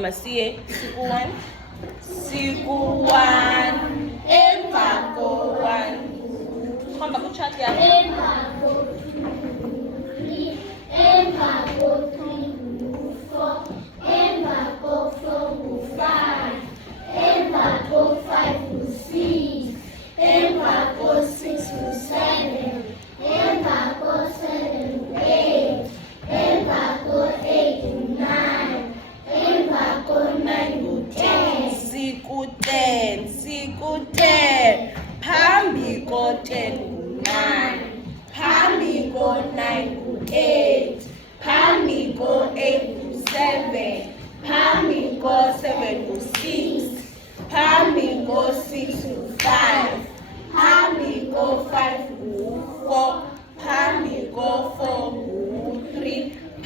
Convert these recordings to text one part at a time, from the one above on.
Masiye siku 1 emva ko-1 hamba ku-chat yakho emva ko-3 ngu-4 emva ko-4 ngu-5 emva ko-5 ngu-6 emva ko-6 ngu-7 emva ko-7 ngu-8 emva ko-8 ngu-9 emva ko-9 ngu-10 siku-10 phambi ko-10 ngu-9 phambi ko-9 ngu-8 phambi ko-8 ngu-7 phambi ko-7 ngu-6 phambi ko-6 ngu-5 phambi ko-5 ngu-4 phambi ko-4 ngu-3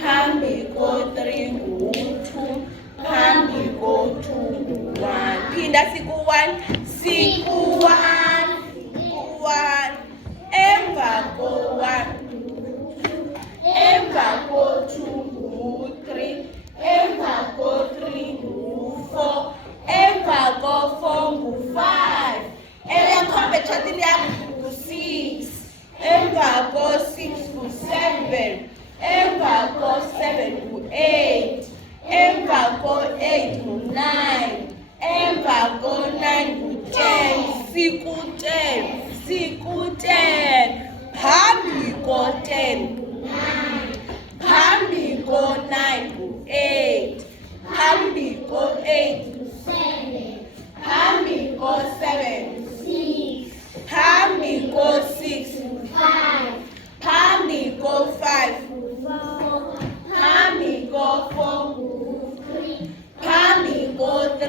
phambi ko-3 ngu-2 phambi ko-2 ngu-1 phinda siku-1 emva ko-1 emva ko-2 ngu-3 emva ko-3 ngu-4 emva ko-4 ngu-5 eyakhombe etshatini yakho ngu-6 emva ko-6 ngu-7 emva ko-7 ngu-8 emva ko-8 ngu-9 emva ko-9 ngu-10 siku-10 phambi ko-10 phambi ko-9 ngu-8 phambi ko-8 phambi ko-7 phambi ko-6 phambi ko-5 phambi ko-4 phambi ko-3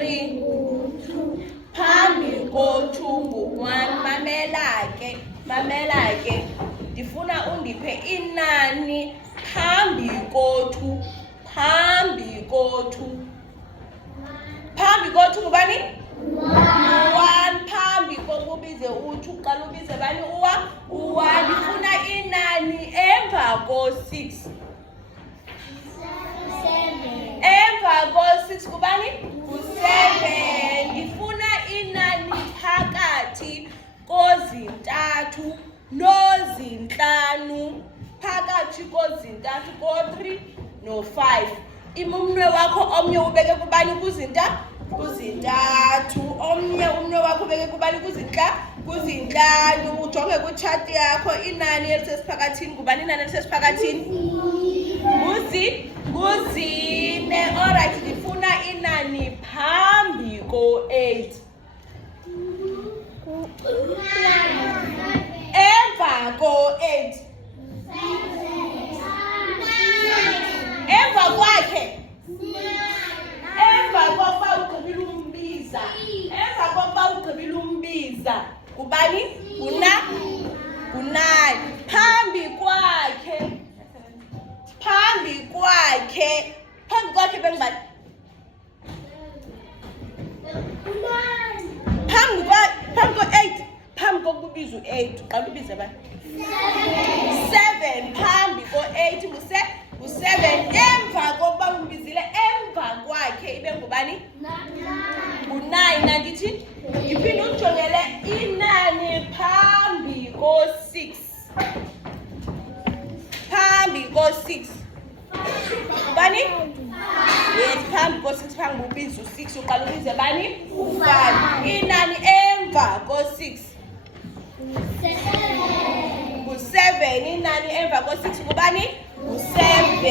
phambi ko-2 ngu-1 mamela ke ndifuna undiphe inani phambi ko-2 ngubani? 1 phambi kokubize u-2 qala ubize bani u-1 ndifuna inani emva ko-6 emva ko-6 kubani? U-7 ndifuna inani phakathi kozintathu nozinhlanu phakathi kozintathu ko-3 no-5 umnwe wakho omnye ubeke kubani? Kuzintathu umnwe wakho ubeke kubani? Kuzinhlanu ujonge kwitshati yakho inani elisesiphakathini ngubani inani elisesiphakathini? Nguzine. Alright, ndifuna inani phambi ko-8 emva ko-8 emva kwakhe emva kokuba ugqibile umbiza kubani? Ngu-9 phambi kwakhe bengibani? Phambi ko-8 phambi kokubiza u-8 qala ubize bani? 7 phambi ko-8 ngu-7 emva kokuba umbizile emva kwakhe ibe ngubani? Ngu-9 nandithi iphinde ujongele inani phambi ko-6 ubani? Yes, phambi ko-6 phambi ubize u-6 uqala ubize bani? U-5 inani emva ko-6 ngu-7 inani emva ko-6 kubani? Ngu-7